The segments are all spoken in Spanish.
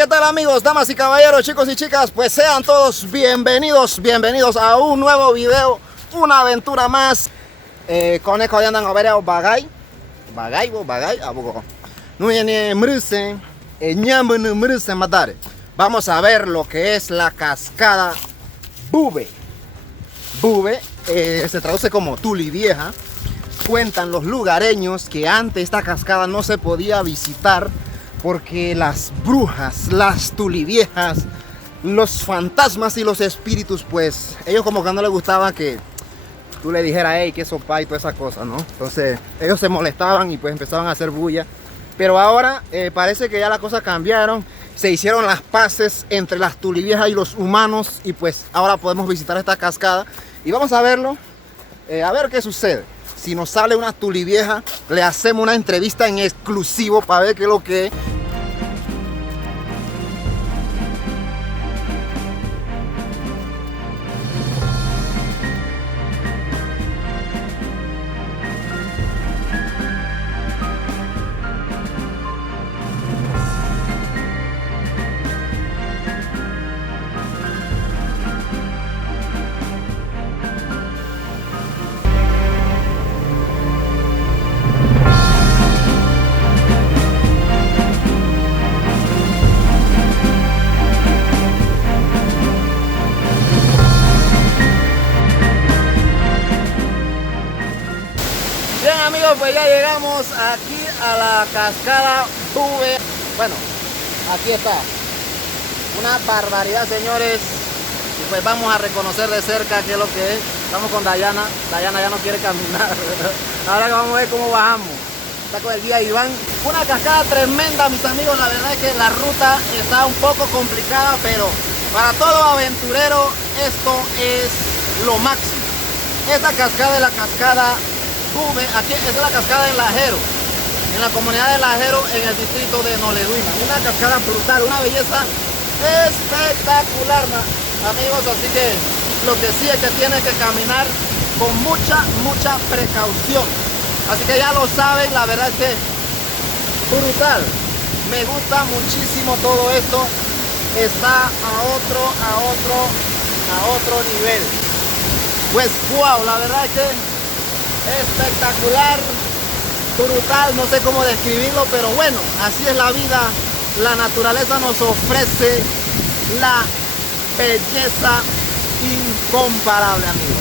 ¿qué tal amigos, damas y caballeros, chicos y chicas? Pues sean todos bienvenidos a un nuevo video, una aventura más. Conecto de andan a ver a bagay, abogo. Vamos a ver lo que es la cascada Bube. Bube se traduce como Tuli Vieja. Cuentan los lugareños que antes esta cascada no se podía visitar porque las brujas, las tuliviejas, los fantasmas y los espíritus, pues ellos como que no les gustaba que tú le dijeras, hey, que sopa y todas esas cosas, ¿no? Entonces ellos se molestaban y pues empezaban a hacer bulla. Pero ahora parece que ya las cosas cambiaron, se hicieron las paces entre las tuliviejas y los humanos y pues ahora podemos visitar esta cascada y vamos a verlo, a ver qué sucede. Si nos sale una tulivieja, le hacemos una entrevista en exclusivo para ver qué es lo que es. Bien amigos, pues ya llegamos aquí a la cascada Bube. Bueno, aquí está. Una barbaridad, señores. Y pues vamos a reconocer de cerca qué es lo que es. Estamos con Dayana. Dayana ya no quiere caminar. Ahora que vamos a ver cómo bajamos. Está con el guía Iván. Una cascada tremenda, mis amigos. La verdad es que la ruta está un poco complicada, pero para todo aventurero esto es lo máximo. Esta cascada es la cascada Bube. Aquí es la cascada en Lajero, en la comunidad de Lajero, en el distrito de Noleduima. Una cascada brutal, una belleza espectacular, amigos. Así que lo que sí es que tiene que caminar con mucha precaución. Así que ya lo saben, la verdad es que brutal. Me gusta muchísimo todo esto. Está a otro nivel. Pues wow, la verdad es que espectacular, brutal, no sé cómo describirlo, pero bueno, así es la vida. La naturaleza nos ofrece la belleza incomparable, amigos.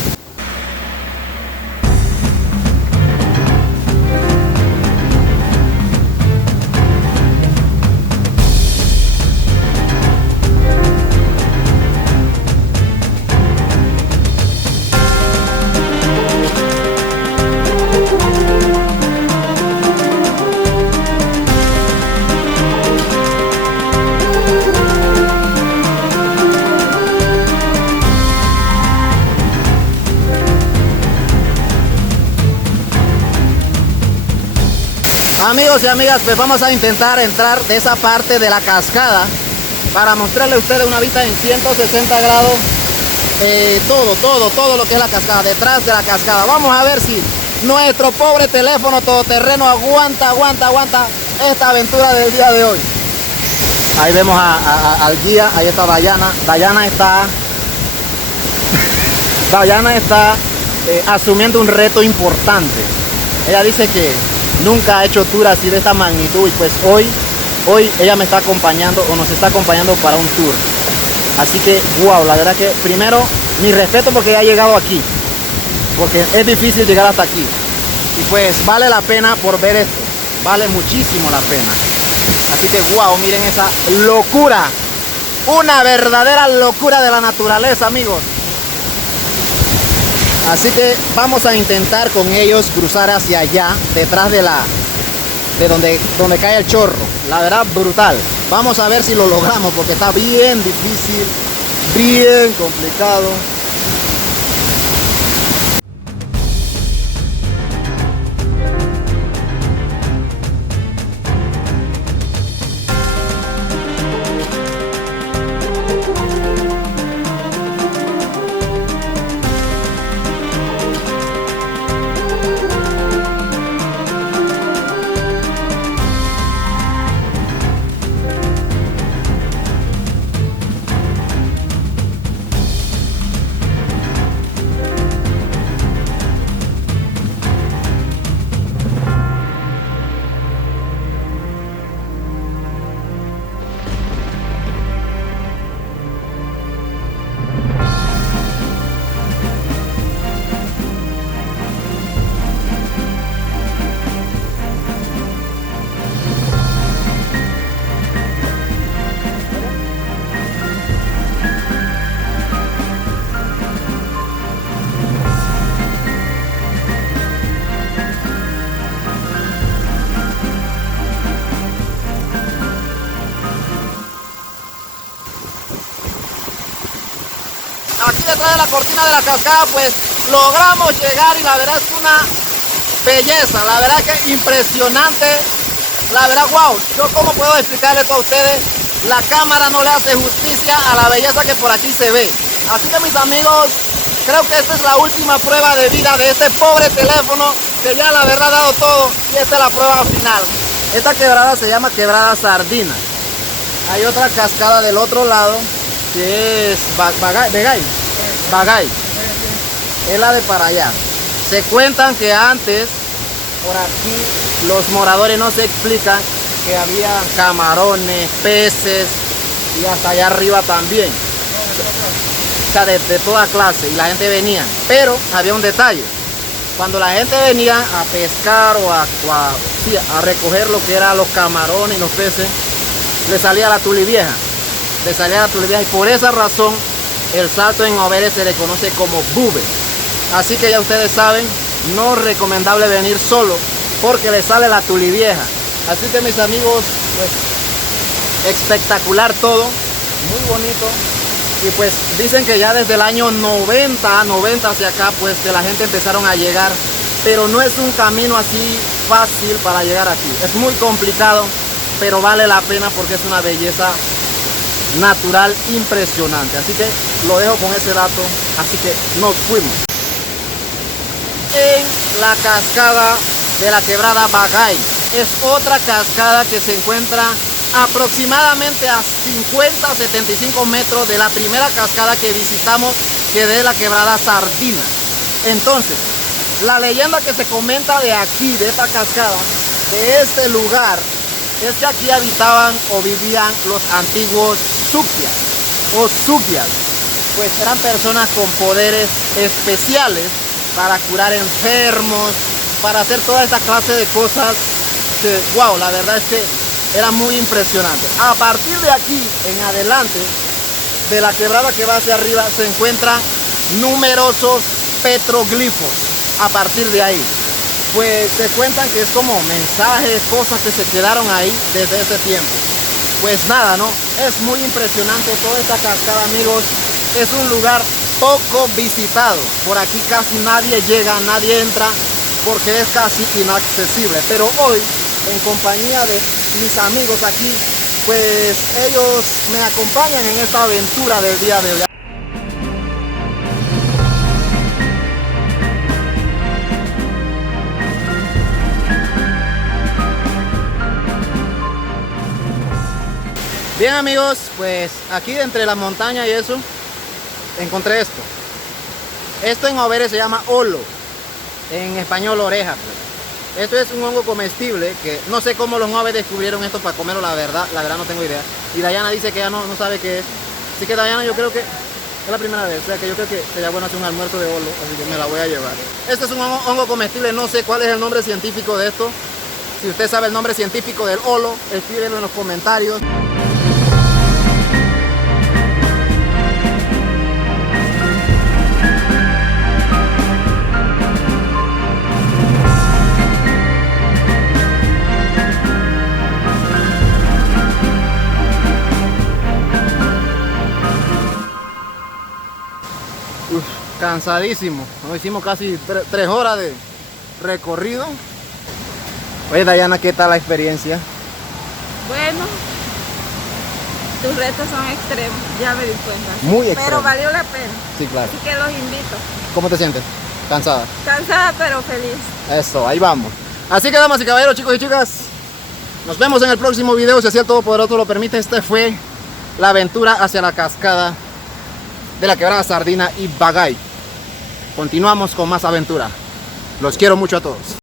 Amigos y amigas, pues vamos a intentar entrar de esa parte de la cascada para mostrarle a ustedes una vista en 160 grados, todo lo que es la cascada, detrás de la cascada. Vamos a ver si nuestro pobre teléfono todoterreno aguanta esta aventura del día de hoy. Ahí vemos al guía, ahí está Dayana. Dayana está asumiendo un reto importante. Ella dice que nunca ha hecho tour así de esta magnitud y pues hoy ella me está acompañando o nos está acompañando para un tour. Así que wow, la verdad que primero mi respeto porque ya ha llegado aquí, porque es difícil llegar hasta aquí y pues vale la pena por ver esto, vale muchísimo la pena. Así que wow, miren esa locura, una verdadera locura de la naturaleza, amigos. Así que vamos a intentar con ellos cruzar hacia allá, detrás de donde cae el chorro. La verdad, brutal. Vamos a ver si lo logramos porque está bien difícil, bien complicado. aquí detrás de la cortina de la cascada, pues logramos llegar y la verdad es una belleza, la verdad que impresionante, la verdad, wow, yo cómo puedo explicarle esto a ustedes, la cámara no le hace justicia a la belleza que por aquí se ve. Así que mis amigos, creo que esta es la última prueba de vida de este pobre teléfono que ya la verdad ha dado todo y esta es la prueba final. Esta quebrada se llama Quebrada Sardina. Hay otra cascada del otro lado que es Bagay. Es la de para allá. Se cuentan que antes, por aquí, los moradores no se explican que había camarones, peces y hasta allá arriba también. O sea, de toda clase y la gente venía. Pero había un detalle. Cuando la gente venía a pescar o a recoger lo que eran los camarones y los peces, le salía la tulivieja. Y por esa razón el salto en Oberes se le conoce como bube. Así que ya ustedes saben, no es recomendable venir solo porque le sale la tulivieja. Así que mis amigos, pues espectacular todo, muy bonito. Y pues dicen que ya desde el año 90 hacia acá, pues que la gente empezaron a llegar. Pero no es un camino así fácil para llegar aquí. Es muy complicado, pero vale la pena porque es una belleza natural impresionante. Así que lo dejo con ese dato. Así que nos fuimos. En la cascada de la quebrada Bagay. Es otra cascada que se encuentra aproximadamente a 50-75 metros de la primera cascada que visitamos, que es la quebrada Sardina. Entonces, la leyenda que se comenta de aquí, de esta cascada, de este lugar, es que aquí habitaban o vivían los antiguos sukyas o sukyas, pues eran personas con poderes especiales para curar enfermos, para hacer toda esta clase de cosas que, wow, la verdad es que era muy impresionante. A partir de aquí en adelante, de la quebrada que va hacia arriba, se encuentran numerosos petroglifos. A partir de ahí, pues se cuentan que es como mensajes, cosas que se quedaron ahí desde ese tiempo. Pues nada, ¿no? Es muy impresionante toda esta cascada, amigos. Es un lugar poco visitado. Por aquí casi nadie llega, nadie entra, porque es casi inaccesible. Pero hoy, en compañía de mis amigos aquí, pues ellos me acompañan en esta aventura del día de hoy. Bien amigos, pues aquí entre la montaña y eso, encontré esto. Esto en Oberes se llama olo, en español oreja, pues. Esto es un hongo comestible que no sé cómo los noves descubrieron esto para comerlo, la verdad no tengo idea. Y Dayana dice que ya no sabe qué es. Así que Dayana, yo creo que es la primera vez, o sea que yo creo que sería bueno hacer un almuerzo de olo, así que me la voy a llevar. Este es un hongo comestible, no sé cuál es el nombre científico de esto. Si usted sabe el nombre científico del olo, escríbelo en los comentarios. Cansadísimo, nos hicimos casi 3 horas de recorrido. Oye Dayana, ¿qué tal la experiencia? Bueno, tus retos son extremos, ya me di cuenta. Muy extremos. Pero valió la pena. Sí, claro. Así que los invito. ¿Cómo te sientes? ¿Cansada? Cansada pero feliz. Eso, ahí vamos. Así que damas y caballeros, chicos y chicas, nos vemos en el próximo video, si así el Todopoderoso lo permite. Este fue la aventura hacia la cascada de la quebrada Sardina y Bagay. Continuamos con más aventura. Los quiero mucho a todos.